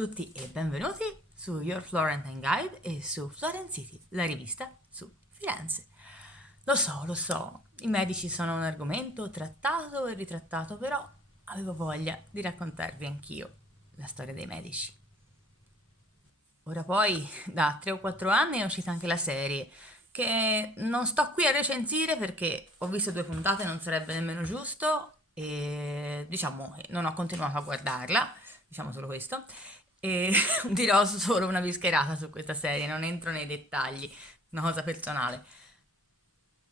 tutti e benvenuti su Your Florentine Guide e su Florence City, la rivista su Firenze. Lo so, i medici sono un argomento trattato e ritrattato, però avevo voglia di raccontarvi anch'io la storia dei medici. Ora poi, da 3 o 4 anni è uscita anche la serie, che non sto qui a recensire perché ho visto 2 puntate e non sarebbe nemmeno giusto, e diciamo che non ho continuato a guardarla, diciamo solo questo, e dirò solo una bischerata su questa serie, non entro nei dettagli, una cosa personale.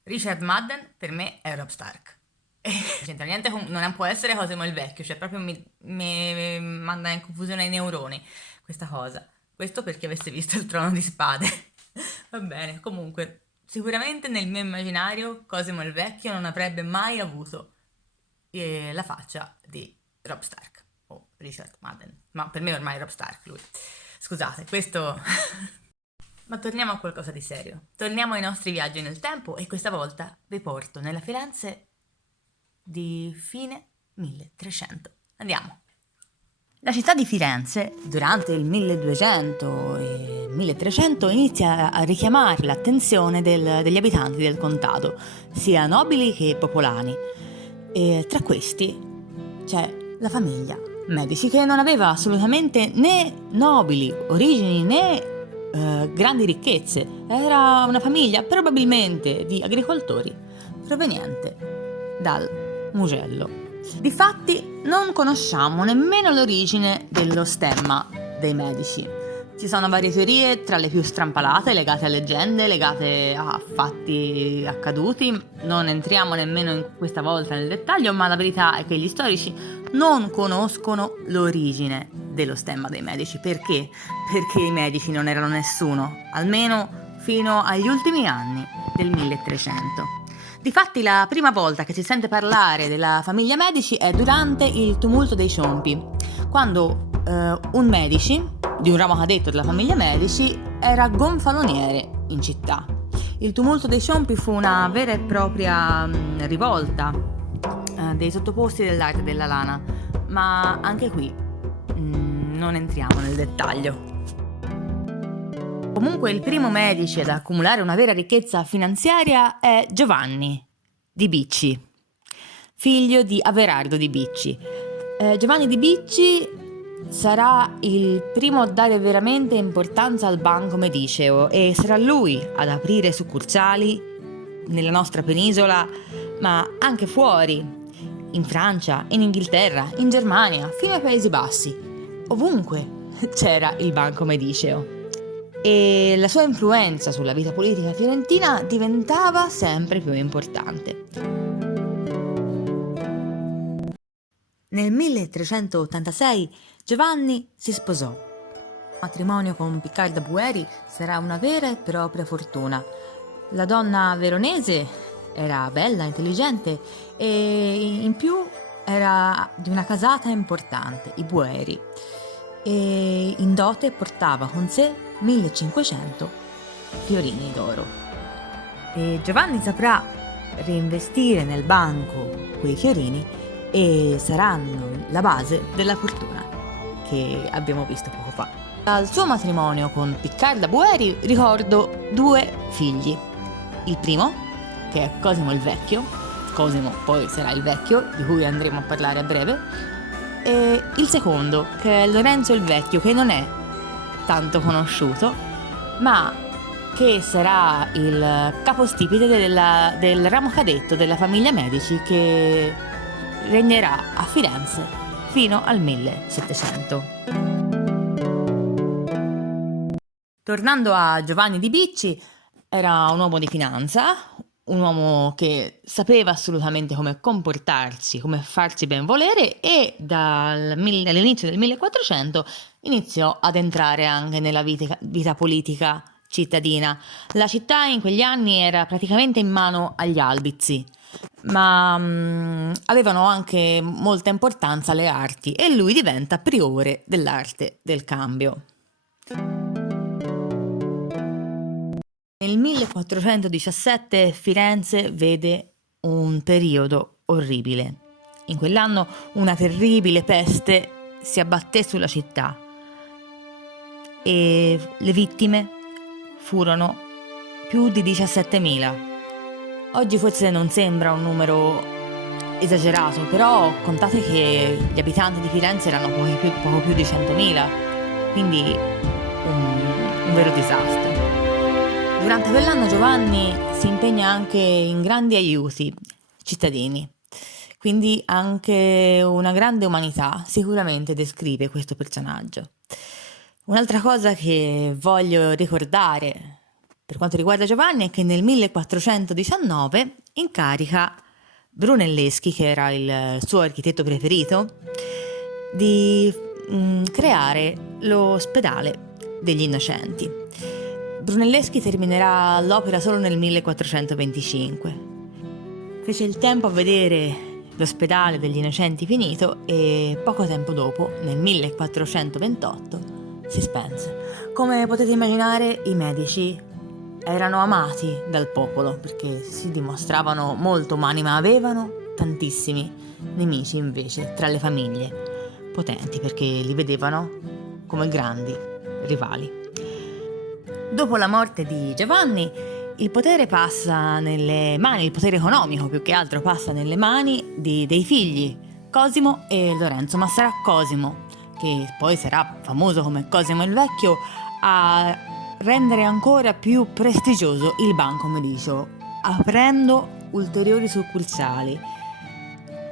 Richard Madden per me è Robb Stark. E non c'entra niente non può essere Cosimo il Vecchio, cioè proprio mi manda in confusione i neuroni questa cosa. Questo perché avesse visto il Trono di Spade. Va bene, comunque, sicuramente nel mio immaginario Cosimo il Vecchio non avrebbe mai avuto la faccia di Robb Stark o Richard Madden, ma per me ormai è Robb Stark lui. Scusate, questo... Ma torniamo a qualcosa di serio. Torniamo ai nostri viaggi nel tempo e questa volta vi porto nella Firenze di fine 1300. Andiamo! La città di Firenze, durante il 1200 e 1300, inizia a richiamare l'attenzione degli abitanti del contado, sia nobili che popolani. E tra questi c'è la famiglia Medici, che non aveva assolutamente né nobili origini né grandi ricchezze. Era una famiglia probabilmente di agricoltori proveniente dal Mugello. Difatti non conosciamo nemmeno l'origine dello stemma dei Medici. Ci sono varie teorie, tra le più strampalate, legate a leggende, legate a fatti accaduti. Non entriamo nemmeno questa volta nel dettaglio, ma la verità è che gli storici non conoscono l'origine dello stemma dei Medici. Perché? Perché i Medici non erano nessuno, almeno fino agli ultimi anni del 1300. Difatti la prima volta che si sente parlare della famiglia Medici è durante il tumulto dei Ciompi, quando un Medici, di un ramo cadetto della famiglia Medici, era gonfaloniere in città. Il tumulto dei Ciompi fu una vera e propria rivolta dei sottoposti dell'arte della lana, ma anche qui non entriamo nel dettaglio. Comunque il primo Medici ad accumulare una vera ricchezza finanziaria è Giovanni di Bicci, figlio di Averardo di Bicci. Giovanni di Bicci sarà il primo a dare veramente importanza al Banco Mediceo e sarà lui ad aprire succursali nella nostra penisola, ma anche fuori, in Francia, in Inghilterra, in Germania, fino ai Paesi Bassi. Ovunque c'era il Banco Mediceo. E la sua influenza sulla vita politica fiorentina diventava sempre più importante. Nel 1386 Giovanni si sposò. Il matrimonio con Piccarda Bueri sarà una vera e propria fortuna. La donna veronese era bella, intelligente e in più era di una casata importante, i Bueri, e in dote portava con sé 1500 fiorini d'oro. E Giovanni saprà reinvestire nel banco quei fiorini e saranno la base della fortuna che abbiamo visto poco fa. Dal suo matrimonio con Piccarda Bueri ricordo 2 figli. Il primo, che è Cosimo il Vecchio, Cosimo poi sarà il Vecchio, di cui andremo a parlare a breve, e il secondo, che è Lorenzo il Vecchio, che non è tanto conosciuto, ma che sarà il capostipite del ramo cadetto della famiglia Medici, che regnerà a Firenze fino al 1700. Tornando a Giovanni di Bicci, era un uomo di finanza, un uomo che sapeva assolutamente come comportarsi, come farsi ben volere, e all'inizio del 1400 iniziò ad entrare anche nella vita politica cittadina. La città in quegli anni era praticamente in mano agli Albizi, ma avevano anche molta importanza le arti e lui diventa priore dell'arte del cambio. Nel 1417 Firenze vede un periodo orribile. In quell'anno una terribile peste si abbatté sulla città e le vittime furono più di 17.000. Oggi forse non sembra un numero esagerato, però contate che gli abitanti di Firenze erano poco più di 100.000, quindi un vero disastro. Durante quell'anno Giovanni si impegna anche in grandi aiuti cittadini, quindi anche una grande umanità sicuramente descrive questo personaggio. Un'altra cosa che voglio ricordare per quanto riguarda Giovanni è che nel 1419 incarica Brunelleschi, che era il suo architetto preferito, di creare l'ospedale degli Innocenti. Brunelleschi terminerà l'opera solo nel 1425. Fece il tempo a vedere l'ospedale degli Innocenti finito e poco tempo dopo, nel 1428, si spense. Come potete immaginare, i medici erano amati dal popolo perché si dimostravano molto umani, ma avevano tantissimi nemici invece tra le famiglie potenti perché li vedevano come grandi rivali. Dopo la morte di Giovanni, il potere passa nelle mani, il potere economico più che altro passa nelle mani dei figli Cosimo e Lorenzo, ma sarà Cosimo, che poi sarà famoso come Cosimo il Vecchio, a rendere ancora più prestigioso il Banco Medicio, aprendo ulteriori succursali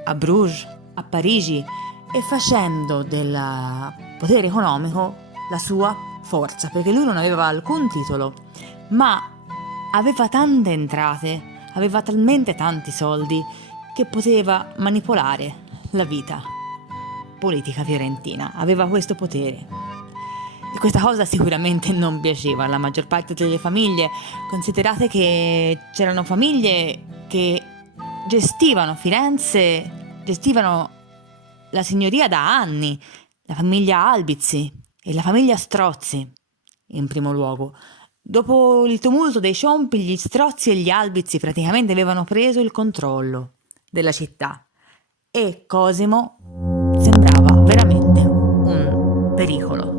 a Bruges, a Parigi e facendo del potere economico la sua forza, perché lui non aveva alcun titolo, ma aveva tante entrate, aveva talmente tanti soldi che poteva manipolare la vita politica fiorentina, aveva questo potere. E questa cosa sicuramente non piaceva alla maggior parte delle famiglie. Considerate che c'erano famiglie che gestivano Firenze, gestivano la signoria da anni, la famiglia Albizzi e la famiglia Strozzi in primo luogo. Dopo il tumulto dei Ciompi, gli Strozzi e gli Albizzi praticamente avevano preso il controllo della città e Cosimo sembrava veramente un pericolo.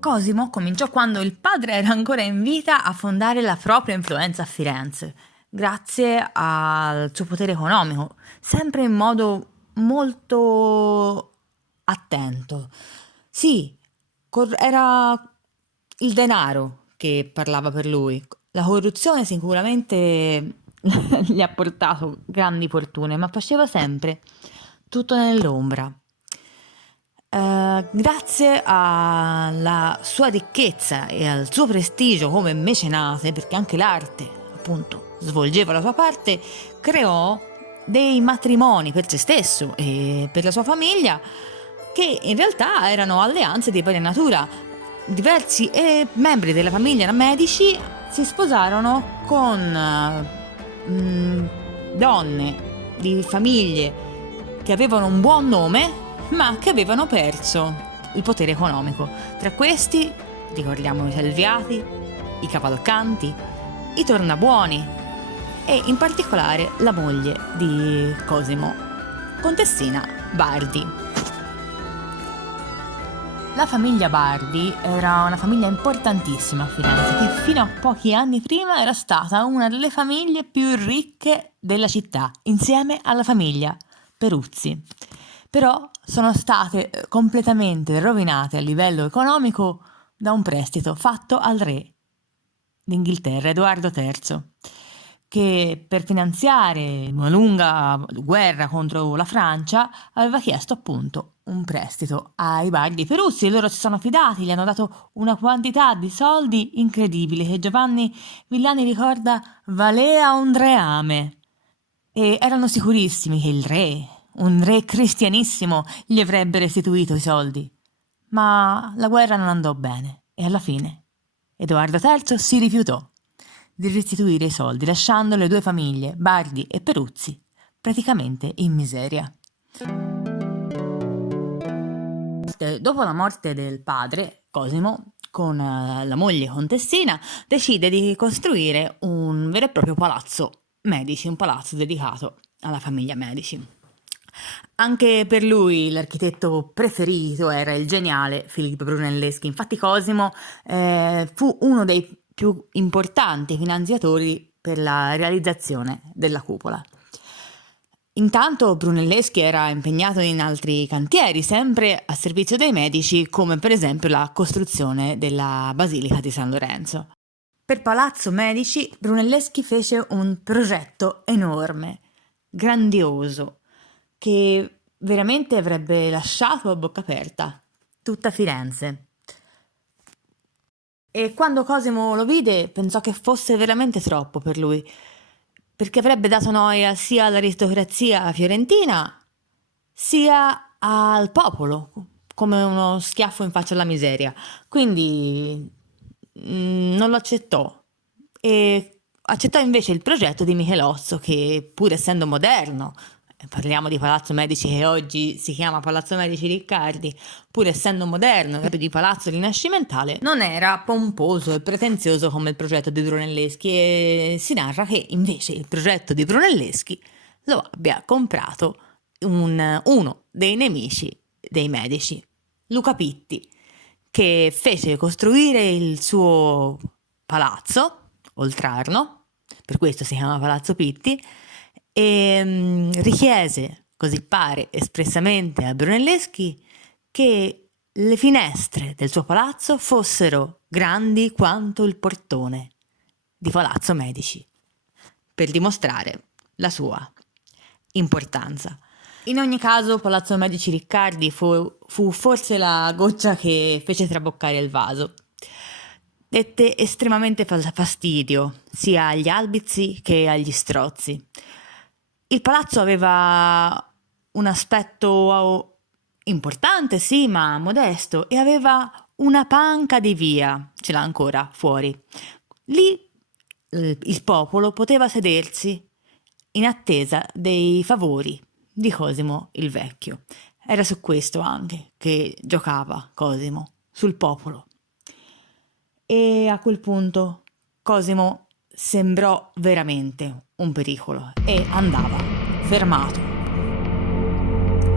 Cosimo cominciò quando il padre era ancora in vita a fondare la propria influenza a Firenze, grazie al suo potere economico, sempre in modo molto attento. Sì, era il denaro che parlava per lui. La corruzione sicuramente gli ha portato grandi fortune, ma faceva sempre tutto nell'ombra. Grazie alla sua ricchezza e al suo prestigio come mecenate, perché anche l'arte appunto svolgeva la sua parte, creò dei matrimoni per se stesso e per la sua famiglia che in realtà erano alleanze di varia natura. Diversi membri della famiglia medici si sposarono con donne di famiglie che avevano un buon nome ma che avevano perso il potere economico. Tra questi ricordiamo i Salviati, i Cavalcanti, i Tornabuoni e in particolare la moglie di Cosimo, contessina Bardi. La famiglia Bardi era una famiglia importantissima a Firenze, che fino a pochi anni prima era stata una delle famiglie più ricche della città, insieme alla famiglia Peruzzi. Però sono state completamente rovinate a livello economico da un prestito fatto al re d'Inghilterra, Edoardo III, che per finanziare una lunga guerra contro la Francia aveva chiesto appunto un prestito ai Bardi Peruzzi e loro si sono fidati, gli hanno dato una quantità di soldi incredibile che Giovanni Villani ricorda valea un reame e erano sicurissimi che il re, un re cristianissimo, gli avrebbe restituito i soldi. Ma la guerra non andò bene e alla fine Edoardo III si rifiutò di restituire i soldi, lasciando le due famiglie, Bardi e Peruzzi, praticamente in miseria. Dopo la morte del padre, Cosimo, con la moglie contessina, decide di costruire un vero e proprio palazzo Medici, un palazzo dedicato alla famiglia Medici. Anche per lui l'architetto preferito era il geniale Filippo Brunelleschi. Infatti Cosimo fu uno dei più importanti finanziatori per la realizzazione della cupola. Intanto Brunelleschi era impegnato in altri cantieri, sempre a servizio dei Medici, come per esempio la costruzione della Basilica di San Lorenzo. Per Palazzo Medici, Brunelleschi fece un progetto enorme, grandioso, che veramente avrebbe lasciato a bocca aperta tutta Firenze. E quando Cosimo lo vide pensò che fosse veramente troppo per lui, perché avrebbe dato noia sia all'aristocrazia fiorentina sia al popolo, come uno schiaffo in faccia alla miseria. Quindi non lo accettò e accettò invece il progetto di Michelozzo che, pur essendo moderno, parliamo di Palazzo Medici che oggi si chiama Palazzo Medici Riccardi, pur essendo moderno e di palazzo rinascimentale, non era pomposo e pretenzioso come il progetto di Brunelleschi, e si narra che invece il progetto di Brunelleschi lo abbia comprato uno dei nemici dei Medici, Luca Pitti, che fece costruire il suo palazzo, Oltrarno, per questo si chiama Palazzo Pitti, e richiese, così pare espressamente a Brunelleschi, che le finestre del suo palazzo fossero grandi quanto il portone di Palazzo Medici, per dimostrare la sua importanza. In ogni caso, Palazzo Medici Riccardi fu forse la goccia che fece traboccare il vaso. Dette estremamente fastidio sia agli albizi che agli strozzi. Il palazzo aveva un aspetto importante, sì, ma modesto, e aveva una panca di via, ce l'ha ancora fuori. Lì il popolo poteva sedersi in attesa dei favori di Cosimo il Vecchio. Era su questo anche che giocava Cosimo, sul popolo. E a quel punto Cosimo sembrò veramente un pericolo e andava fermato.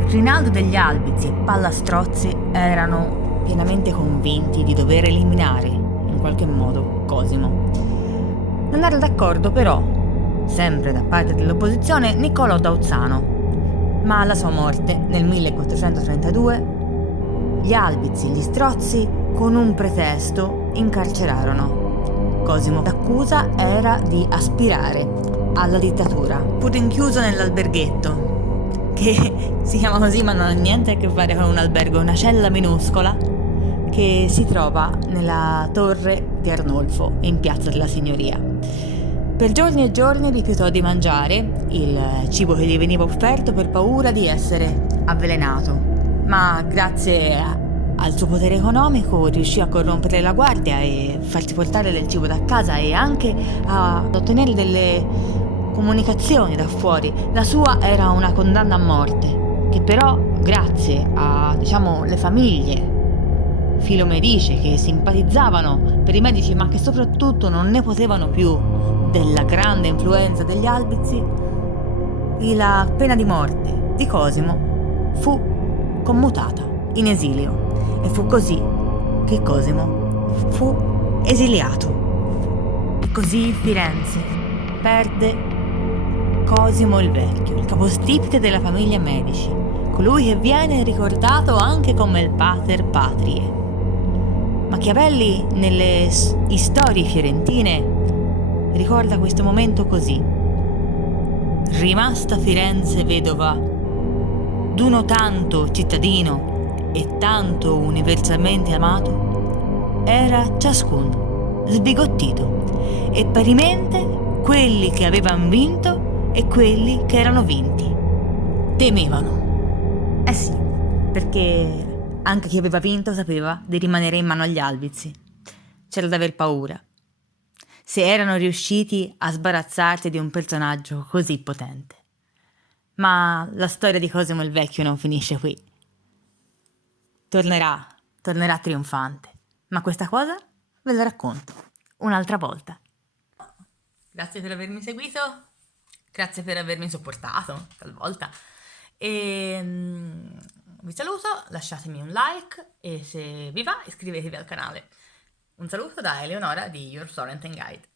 Rinaldo degli Albizi e Pallastrozzi erano pienamente convinti di dover eliminare in qualche modo Cosimo. Non era d'accordo però, sempre da parte dell'opposizione, Niccolò d'Auzzano, ma alla sua morte nel 1432 gli Albizi e gli Strozzi con un pretesto incarcerarono Cosimo. L'accusa era di aspirare alla dittatura. Fu rinchiuso nell'alberghetto, che si chiama così ma non ha niente a che fare con un albergo, è una cella minuscola che si trova nella torre di Arnolfo, in Piazza della Signoria. Per giorni e giorni rifiutò di mangiare il cibo che gli veniva offerto per paura di essere avvelenato, ma grazie al suo potere economico riuscì a corrompere la guardia e farsi portare del cibo da casa e anche ad ottenere delle comunicazioni da fuori. La sua era una condanna a morte, che però grazie a, le famiglie filomerice che simpatizzavano per i Medici ma che soprattutto non ne potevano più della grande influenza degli Albizi, la pena di morte di Cosimo fu commutata in esilio. E fu così che Cosimo fu esiliato. E così Firenze perde Cosimo il Vecchio, il capostipite della famiglia Medici, colui che viene ricordato anche come il pater patrie. Machiavelli nelle storie fiorentine ricorda questo momento così: rimasta Firenze vedova d'uno tanto cittadino e tanto universalmente amato, era ciascun sbigottito, e parimente quelli che avevan vinto e quelli che erano vinti temevano. Eh sì, perché anche chi aveva vinto sapeva di rimanere in mano agli Albizi. C'era da aver paura, se erano riusciti a sbarazzarsi di un personaggio così potente. Ma la storia di Cosimo il Vecchio non finisce qui. Tornerà trionfante, ma questa cosa ve la racconto un'altra volta. Grazie per avermi seguito, grazie per avermi sopportato talvolta Vi saluto, lasciatemi un like e se vi va iscrivetevi al canale. Un saluto da Eleonora di Your Florentine Guide.